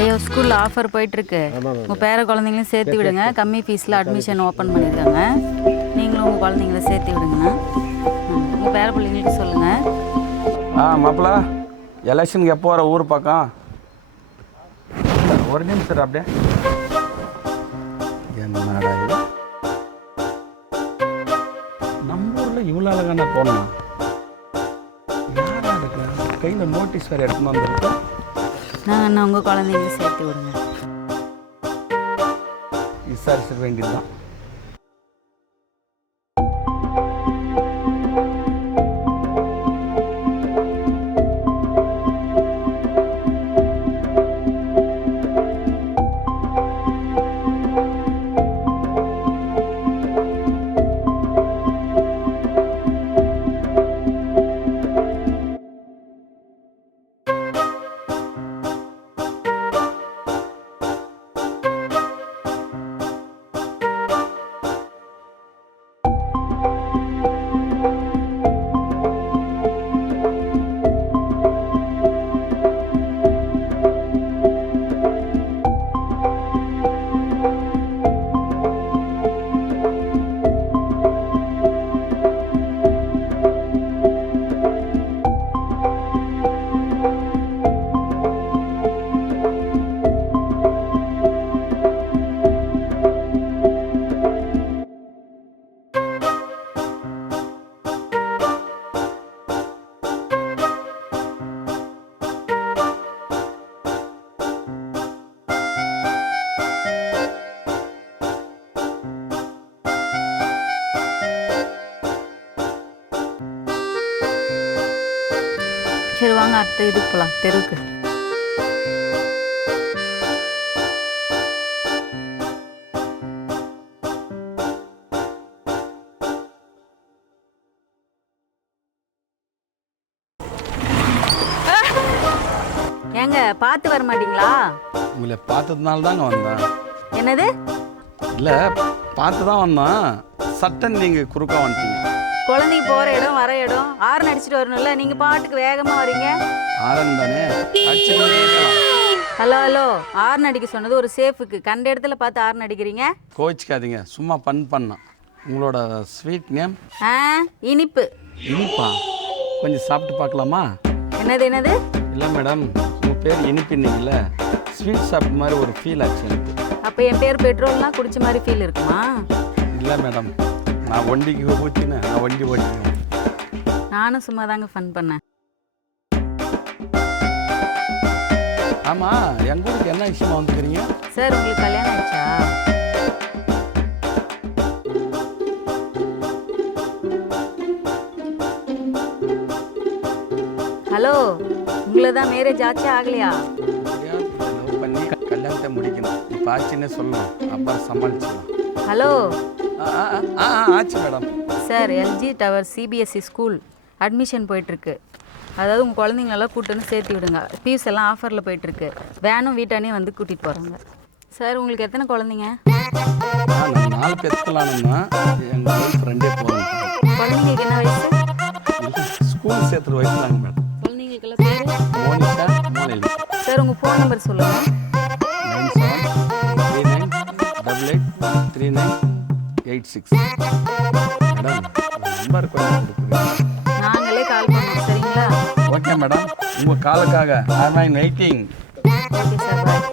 ஐயோ ஸ்கூலில் ஆஃபர் போயிட்டுருக்கு. உங்கள் பேர குழந்தைங்களையும் சேர்த்து விடுங்க. கம்மி ஃபீஸில் அட்மிஷன் ஓப்பன் பண்ணியிருக்காங்க. நீங்களும் உங்கள் குழந்தைங்கள சேர்த்து விடுங்கண்ணா. உங்கள் பேர பிள்ளைங்களுக்கு சொல்லுங்கள். மாப்பிள எலெக்ஷனுக்கு எப்போ வர ஊர் பக்கம்? ஒரு நிமிஷம் சார் அப்படியே. என்னடா இது, நம்ம ஊரில் இவ்வளோ அழகான போடணும். யாரா இருக்கா? கையில் நோட்டீஸ் வேறு எடுத்துன்னு வந்துருக்கு. நான் உங்கள் குழந்தைங்கள சேர்த்து விடுங்க. விசாரிச்ச வேண்டியதுதான். சரி வாங்க, அடுத்த இதுக்கு போகலாம், தெருவுக்கு. ஏங்க பார்த்து வர மாட்டீங்களா? உங்களை பார்த்ததுனால தாங்க வந்தேன். என்னது? இல்லை, பார்த்து தான் வந்தேன். சட்டன் நீங்கள் குறுக்க வந்துட்டீங்க. குழந்தைங்க போகிற இடம் வர இடம் ஆரன் அடிச்சுட்டு வரணும்ல, நீங்கள் பாட்டுக்கு வேகமாக வரீங்க. ஆரன் தானே. ஹலோ ஹலோ, ஆரன் அடிக்க சொன்னது ஒரு சேஃபுக்கு. கண்ட இடத்துல பார்த்து ஆரன் அடிக்கிறீங்க. கோச்சிக்காதீங்க, சும்மா பண்ணேன். உங்களோட ஸ்வீட் நேம்? இனிப்பு. இனிப்பா? கொஞ்சம் சாப்பிட்டு பார்க்கலாமா? என்னது என்னது? இல்லை மேடம், உங்கள் பேர் இனிப்புன்னீங்கல்ல, ஸ்வீட் சாப்பிட்ட மாதிரி ஒரு ஃபீல் ஆச்சு எனக்கு. அப்போ என் பேர் பெட்ரோல்லாம் குடிச்ச மாதிரி ஃபீல் இருக்குமா? இல்லை மேடம், நான் வண்டிக்கு ஊற்றினேன், நான் வண்டி ஓட்டினேன். நானும் சும்மா தாங்க ஃபன் பண்ணேன். ஆமாம், எங்கள் ஊருக்கு என்ன விஷயமா வந்துக்கிறீங்க? சார் உங்களுக்கு கல்யாணம் ஆயிடுச்சா? ஹலோ, உங்களை தான் மேரேஜ் ஆச்சா ஆகலையா? லவ் பண்ணி கல்யாணத்தை முடிக்கணும். இப்போ ஆச்சுன்னே சொல்லணும், அப்புறம் சமாளிச்சுக்கலாம். ஹலோ. ஆச்சு madam. Sir, LG tower CBSE school admission போயிட்டுருக்கு. அதாவது உங்கள் குழந்தைங்களெல்லாம் கூப்பிட்டு வந்து சேர்த்து விடுங்க. ஃபீஸ் எல்லாம் ஆஃபரில் போயிட்டுருக்கு. வேனும் வீட்டானே வந்து கூட்டிகிட்டு போகிறாங்க. சார் உங்களுக்கு எத்தனை குழந்தைங்க? நான் 4 பேத்துக்கலாம்னா எங்கள் ஒய்ஃப் 2 போகிறோம். குழந்தைங்களுக்கு என்ன வயசு? ஸ்கூல் சேர்த்துற வயசு தாங்க மேடம். குழந்தைங்களுக்கெல்லாம் பேர்? மோனிஷா, மோனிலி. சார் உங்கள் ஃபோன் நம்பர் சொல்லுங்கள். 9739383986. மேடம், நம்பர் கொஞ்சம் கொடுக்குறீங்க? நாங்களே கால் பண்ணுவோம், சரிங்களா? ஓகே மேடம், உங்கள் காலுக்காக I am waiting. Okay sir, bye.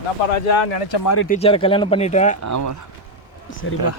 என்னப்பா ராஜா, நினச்ச மாதிரி டீச்சரை கல்யாணம் பண்ணிட்டேன். ஆமாம், சரிப்பா.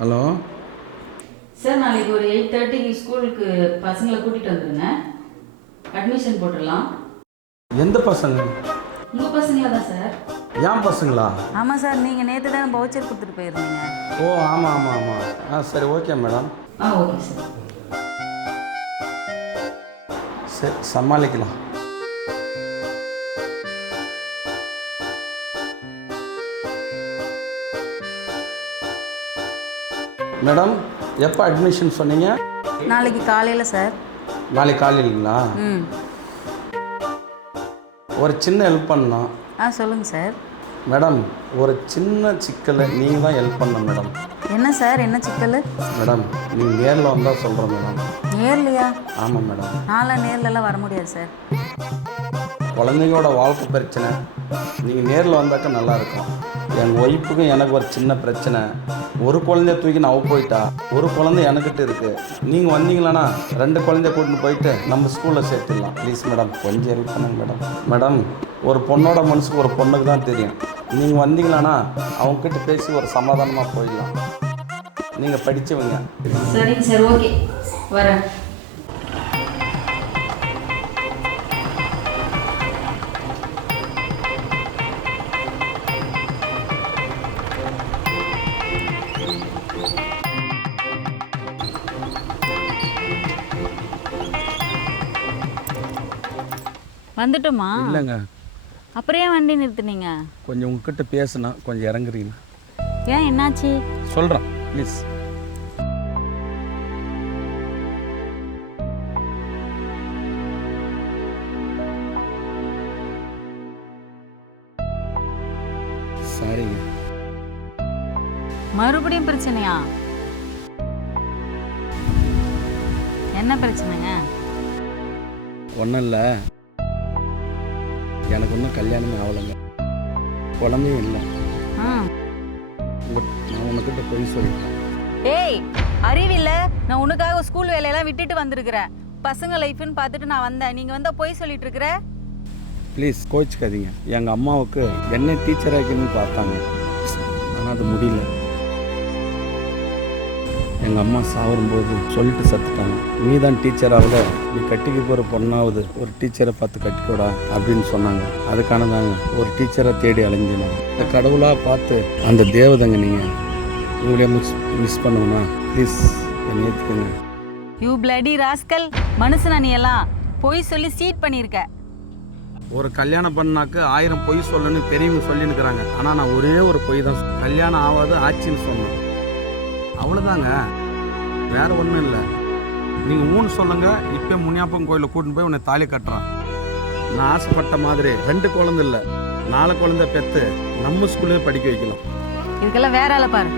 ஹலோ சார் நாளைக்கு ஒரு 8:30க்கு ஸ்கூலுக்கு பசங்களை கூட்டிகிட்டு வந்துடுங்க, அட்மிஷன் போட்டுடலாம். எந்த பசங்க? உங்கள் பசங்களா தான் சார். ஏன் பசங்களா? ஆமாம் சார், நீங்கள் நேற்று தான் பவுச்சர் கொடுத்துட்டு போயிருந்தீங்க. ஓ ஆமாம் ஆமாம் ஆமாம். சரி ஓகே மேடம். Okay sir. சரி சமாளிக்கலாம். மேடம் எப்போ அட்மிஷன் சொன்னீங்க? நாளைக்கு காலையில் சார். நாளைக்கு காலையிலங்களா? ஒரு சின்ன ஹெல்ப் பண்ணணும். சொல்லுங்கள் சார். மேடம் ஒரு சின்ன சிக்கலை நீங்கள் தான் ஹெல்ப் பண்ணணும் மேடம். என்ன சார், என்ன சிக்கல்? மேடம் நீங்கள் நேரில் வந்தால் சொல்கிறேன் மேடம். நேர்லையா? ஆமாம் மேடம். நான்லாம் நேர்லலாம் வர முடியாது சார். குழந்தைங்களோட வாழ்க்கை பிரச்சனை, நீங்கள் நேரில் வந்தாக்கா நல்லாயிருக்கும். எங்கள் ஒய்ஃபுக்கும் எனக்கு ஒரு சின்ன பிரச்சனை. ஒரு குழந்தைய தூக்கி நான் போயிட்டா, ஒரு குழந்தை எனக்கிட்ட இருக்குது. நீங்கள் வந்தீங்களாண்ணா 2 குழந்தைய கூட்டின்னு போயிட்டு நம்ம ஸ்கூலில் சேர்த்துடலாம். ப்ளீஸ் மேடம் கொஞ்சம் ஹெல்ப் பண்ணுங்க மேடம். மேடம் ஒரு பொண்ணோட மனசுக்கு ஒரு பொண்ணுக்கு தான் தெரியும். நீங்கள் வந்தீங்களாண்ணா அவங்கக்கிட்ட பேசி ஒரு சமாதானமாக போயிடலாம். நீங்கள் படித்தவங்க. சரிங்க சார், ஓகே வரேன். வந்துட்டோமா? இல்லைங்க. அப்புறம் ஏன் வண்டி நிறுத்துனீங்க? கொஞ்சம் உங்ககிட்ட பேசுனா கொஞ்சம் இறங்குறீங்க. ஏன், என்னாச்சு? சொல்கிறேன் ப்ளீஸ். சாரிங்க. மறுபடியும் பிரச்சனையா? என்ன பிரச்சனைங்க? ஒன்றும் இல்லை, எனக்கு ஒன்றும் கல்யாணமே ஆகலைங்க, குழந்தையும் இல்லை. நான் உனக்கிட்ட போய் சொல்லிட்டேன். ஏய் அறிவில்லை, நான் உனக்காக ஸ்கூல் வேலையெல்லாம் விட்டுட்டு வந்திருக்கிறேன். பசங்க லைஃப்னு பார்த்துட்டு நான் வந்தேன், நீங்கள் வந்தால் போய் சொல்லிட்டு இருக்கிற. ப்ளீஸ் கோச்சிக்காதீங்க. எங்கள் அம்மாவுக்கு என்ன டீச்சர் ஆக்கணும்னு பார்த்தாங்க, ஆனால் அது முடியல. எங்கள் அம்மா சாகும்போது சொல்லிட்டு சத்துட்டாங்க, நீ தான் டீச்சர் ஆகல, நீ கட்டிக்க போகிற பொண்ணாவது ஒரு டீச்சரை பார்த்து கட்டிக்கூடா அப்படின்னு சொன்னாங்க. அதுக்கான தாங்க ஒரு டீச்சரை தேடி அலைஞ்சினாங்க. இந்த கடவுளாக பார்த்து அந்த தேவதைங்க நீங்கள் உங்களே மிஸ் பண்ணுவோம்னா ப்ளீஸ் என்னை ஏற்றுக்குங்க. யூ பிளடி ராஸ்கல், மனுஷனா நீ எல்லாம் பொய் சொல்லி சீட் பண்ணியிருக்க. ஒரு கல்யாணம் பண்ணாக்க 1000 பொய் சொல்லணும்னு பெரியவங்க சொல்லினுக்கிறாங்க. ஆனால் நான் ஒரே ஒரு பொய் தான், கல்யாணம் ஆகாது ஆச்சின்னு சொன்னேன். அவ்வளோதாங்க, வேறு ஒன்றும் இல்லை. நீங்கள் 3 சொல்லுங்கள், இப்போ முனியாப்பன் கோயிலில் கூட்டின்னு போய் உன்னை தாலி கட்டுறான். நான் ஆசைப்பட்ட மாதிரி 2 குழந்தை இல்லை 4 குழந்தை பெற்று நம்ம ஸ்கூல்லே படிக்க வைக்கலாம். இதுக்கெல்லாம் வேற ஆளை பாரு.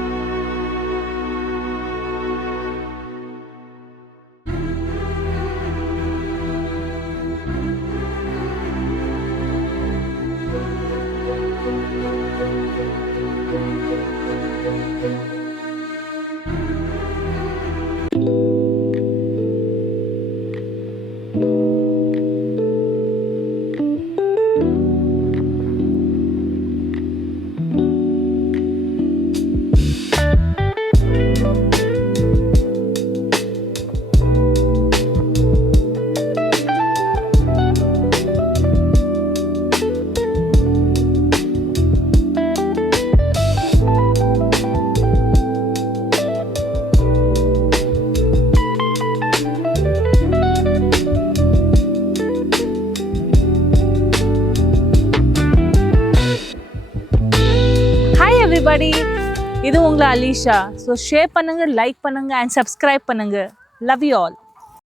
இது உங்களை அலிஷா. ஸோ ஷேர் பண்ணுங்க, லைக் பண்ணுங்க அண்ட் சப்ஸ்கிரைப் பண்ணுங்க. Love you all.